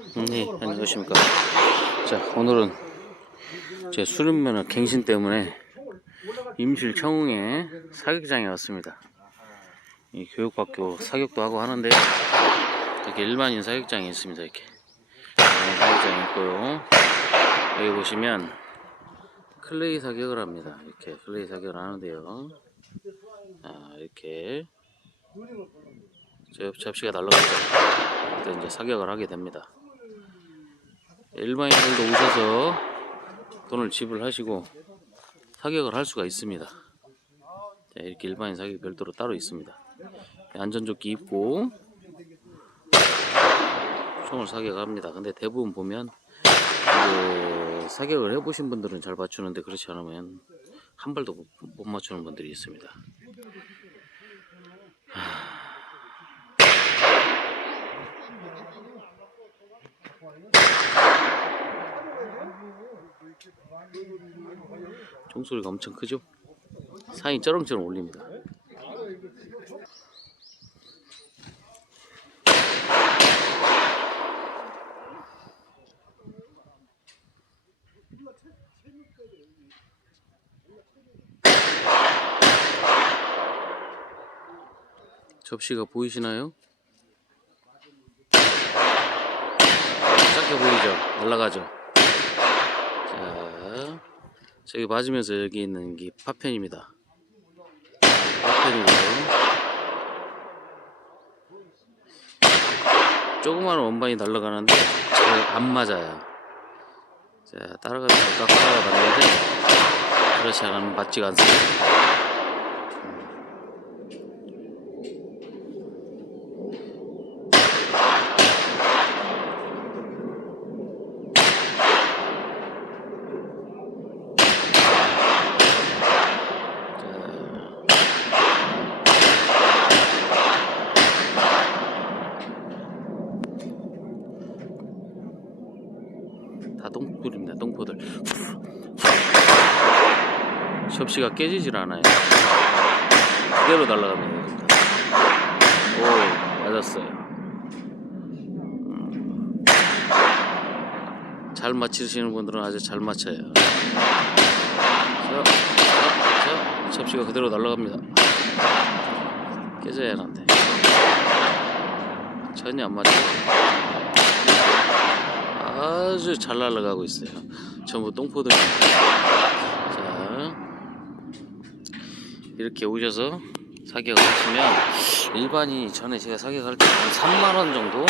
네, 안녕하십니까. 자, 오늘은 제 수련면허 갱신 때문에 임실 청웅에 사격장에 왔습니다. 이 교육받고 사격도 하고 하는데 이렇게 일반인 사격장이 있습니다. 이렇게 일반인 사격장이 있고요. 여기 보시면 클레이 사격을 합니다. 이렇게 클레이 사격을 하는데요. 아, 이렇게 저옆 잡시가 날라가죠. 그때 이제 사격을 하게 됩니다. 일반인들도 오셔서 돈을 지불하시고 사격을 할 수가 있습니다. 자, 이렇게 일반인 사격 별도로 따로 있습니다. 안전조끼 입고 총을 사격합니다. 근데 대부분 보면 그 사격을 해보신 분들은 잘 맞추는데 그렇지 않으면 한 발도 못, 못 맞추는 분들이 있습니다. 종소리가 엄청 크죠? 사인 쩌렁쩌렁 울립니다. 접시가 보이시나요? 작게 보이죠? 날라가죠? 자, 저기 맞으면서 여기 있는 게 파편입니다. 파편이고요. 조그마한 원반이 날아가는데 잘 안 맞아요. 자, 따라가면서 깎아가 봤는데 그렇지 않으면 맞지가 않습니다. 다 똥풀입니다. 똥포들. 접시가 깨지질 않아요. 그대로 날아갑니다. 오, 맞았어요. 음. 잘 맞히시는 분들은 아주 잘 맞춰요. 자, 자, 자, 접시가 그대로 날아갑니다. 깨져야 하는데. 전혀 안 맞아요. 아주 잘 날아가고 있어요. 전부 똥포들입니다. 자, 이렇게 오셔서 사격을 하시면 일반인이 전에 제가 사격할 때한 3만원 정도?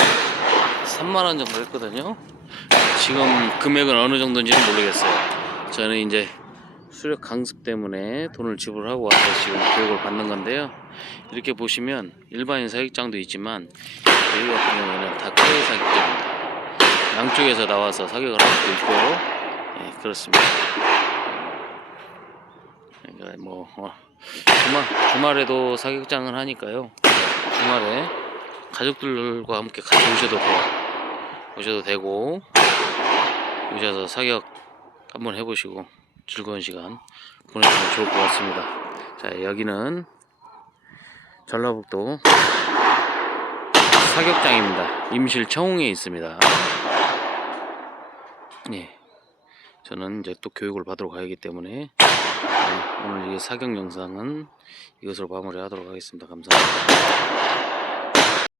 3만원 정도 했거든요. 지금 금액은 어느 정도인지는 모르겠어요. 저는 이제 수력 강습 때문에 돈을 지불하고 와서 지금 교육을 받는 건데요. 이렇게 보시면 일반인 사격장도 있지만 여기 같은 경우에는 다 클레이 사격장입니다. 양쪽에서 나와서 사격을 할 수도 있고 예, 그렇습니다. 그러니까 뭐 어, 주말 주말에도 사격장을 하니까요. 주말에 가족들과 함께 같이 오셔도 돼요. 오셔도 되고 오셔서 사격 한번 해보시고 즐거운 시간 보내시면 좋을 것 같습니다. 자 여기는 전라북도 사격장입니다. 임실 청웅에 있습니다. 예. 저는 이제 또 교육을 받으러 가야기 때문에 네, 오늘 이 사격 영상은 이것으로 마무리하도록 하겠습니다. 감사합니다.